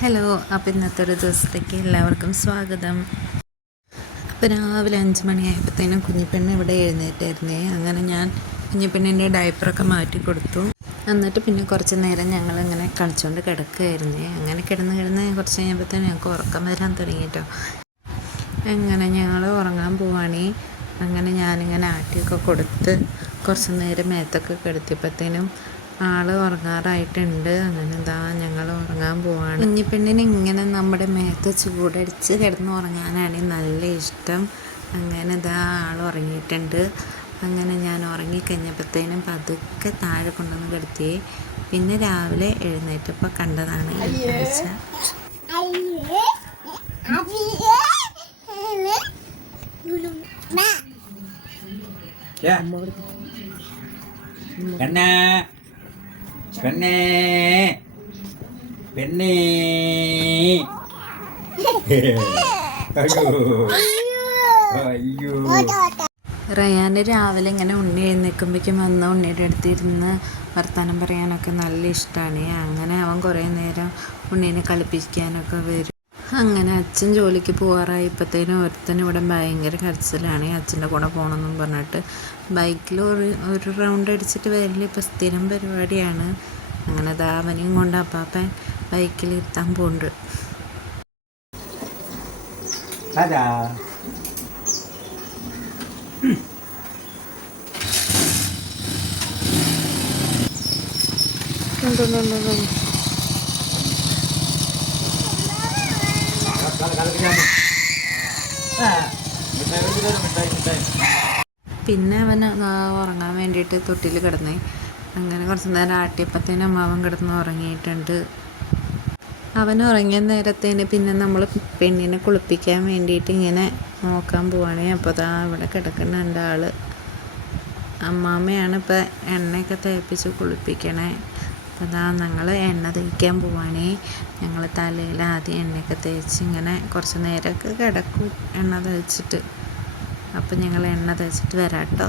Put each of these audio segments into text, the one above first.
Hello. അപ്പോൾ ഇന്നത്തെ ഒരു ദിവസത്തേക്ക് എല്ലാവർക്കും സ്വാഗതം. അപ്പോൾ രാവിലെ 5 മണിയായപ്പോഴത്തേനും കുഞ്ഞിപ്പെണ്ണ് ഇവിടെ എഴുന്നേറ്റായിരുന്നേ. അങ്ങനെ ഞാൻ കുഞ്ഞിപ്പെണ്ണിൻ്റെ ഡയപ്പറൊക്കെ മാറ്റി കൊടുത്തു. എന്നിട്ട് പിന്നെ കുറച്ച് നേരം ഞങ്ങളിങ്ങനെ കളിച്ചുകൊണ്ട് കിടക്കുകയായിരുന്നേ. അങ്ങനെ കിടന്ന് കുറച്ച് കഴിഞ്ഞപ്പോഴത്തേനും ഞങ്ങൾക്ക് ഉറക്കം വരാൻ തുടങ്ങിയിട്ടോ. അങ്ങനെ ഞങ്ങൾ ഉറങ്ങാൻ പോവാണേ. അങ്ങനെ ഞാനിങ്ങനെ ആട്ടിയൊക്കെ കൊടുത്ത് കുറച്ച് നേരം മേത്തൊക്കെ കിടത്തിയപ്പോഴത്തേനും ആൾ ഉറങ്ങാറായിട്ടുണ്ട്. അങ്ങനെ ഇതാ ഞങ്ങൾ ഉറങ്ങാൻ പോവാണ്. കുഞ്ഞിപ്പെണ്ണിന് ഇങ്ങനെ നമ്മുടെ മേത്ത് ചൂടടിച്ച് കിടന്ന് ഉറങ്ങാനാണ് നല്ല ഇഷ്ടം. അങ്ങനെ ഇതാ ആൾ ഉറങ്ങിയിട്ടുണ്ട്. അങ്ങനെ ഞാൻ ഉറങ്ങിക്കഴിഞ്ഞപ്പോഴത്തേനും പതുക്കെ താഴെ കൊണ്ടുവന്ന് കിടത്തി. പിന്നെ രാവിലെ എഴുന്നേറ്റപ്പോൾ കണ്ടതാണ് ഈ കാഴ്ച. പെണ്ണേ പെണ്ണേ അയ്യോ. റയാന് രാവിലെ ഇങ്ങനെ ഉണ്ണി എഴുന്നേൽക്കുമ്പോഴേക്കും വന്ന് ഉണ്ണിയുടെ അടുത്തിരുന്ന് വർത്തമാനം പറയാനൊക്കെ നല്ല ഇഷ്ടമാണ്. അങ്ങനെ അവൻ കുറേ നേരം ഉണ്ണീനെ കളിപ്പിക്കാനൊക്കെ വരും. അങ്ങനെ അച്ഛൻ ജോലിക്ക് പോകാറായപ്പോഴത്തേനും ഒരുത്തനും ഇവിടെ ഭയങ്കര കരച്ചിലാണ്. അച്ഛൻ്റെ കൂടെ പോകണമെന്നും പറഞ്ഞിട്ട് ബൈക്കിൽ ഒരു റൗണ്ട് അടിച്ചിട്ട് വരല് ഇപ്പോൾ സ്ഥിരം പരിപാടിയാണ്. അങ്ങനെ അവനെയും കൊണ്ട് അപ്പാപ്പൻ ബൈക്കിലിരുത്താൻ പോകുന്നുണ്ട്. പിന്നെ അവൻ ഉറങ്ങാൻ വേണ്ടിയിട്ട് തൊട്ടിൽ കിടന്നേ. അങ്ങനെ കുറച്ച് നേരം ആട്ടിയപ്പത്തേനും അവൻ കിടന്ന് ഉറങ്ങിയിട്ടുണ്ട്. അവൻ ഉറങ്ങിയ നേരത്തേന് പിന്നെ നമ്മൾ പെണ്ണിനെ കുളിപ്പിക്കാൻ വേണ്ടിയിട്ട് ഇങ്ങനെ നോക്കാൻ പോവാണേ. അപ്പോൾ ഇവിടെ കിടക്കുന്ന എൻ്റെ ആൾ അമ്മാമ്മയാണ് ഇപ്പോൾ എണ്ണയൊക്കെ തേപ്പിച്ച് കുളിപ്പിക്കണേ. അപ്പോൾ ഞങ്ങൾ എണ്ണ തേക്കാൻ പോവാണേ. ഞങ്ങൾ തലയിൽ ആദ്യം എണ്ണയൊക്കെ തേച്ച് ഇങ്ങനെ കുറച്ച് നേരമൊക്കെ കിടക്കും എണ്ണ തേച്ചിട്ട്. അപ്പം ഞങ്ങൾ എണ്ണ തേച്ചിട്ട് വരാം കേട്ടോ.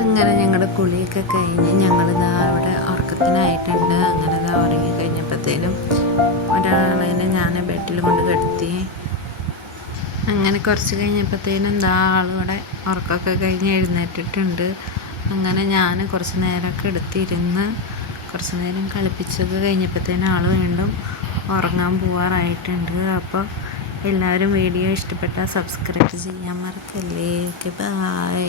അങ്ങനെ ഞങ്ങളുടെ കുളിയൊക്കെ കഴിഞ്ഞ് ഞങ്ങളിതാ അവിടെ ഉറക്കത്തിനായിട്ടുണ്ട്. അങ്ങനെ ഉറങ്ങി കഴിഞ്ഞപ്പോഴത്തേനും ഒരാളെ ഞാൻ ബെഡിൽ കൊണ്ട് കിടത്തി. അങ്ങനെ കുറച്ച് കഴിഞ്ഞപ്പോഴത്തേനും ആളിവിടെ ഉറക്കമൊക്കെ കഴിഞ്ഞ് എഴുന്നേറ്റിട്ടുണ്ട്. അങ്ങനെ ഞാൻ കുറച്ച് നേരമൊക്കെ എടുത്തിരുന്ന് കുറച്ച് നേരം കളിപ്പിച്ചൊക്കെ കഴിഞ്ഞപ്പോഴത്തേനും ആൾ വീണ്ടും ഉറങ്ങാൻ പോവാറായിട്ടുണ്ട്. അപ്പോൾ എല്ലാവരും വീഡിയോ ഇഷ്ടപ്പെട്ടാൽ സബ്സ്ക്രൈബ് ചെയ്യാൻ മറക്കല്ലേ. Okay, by.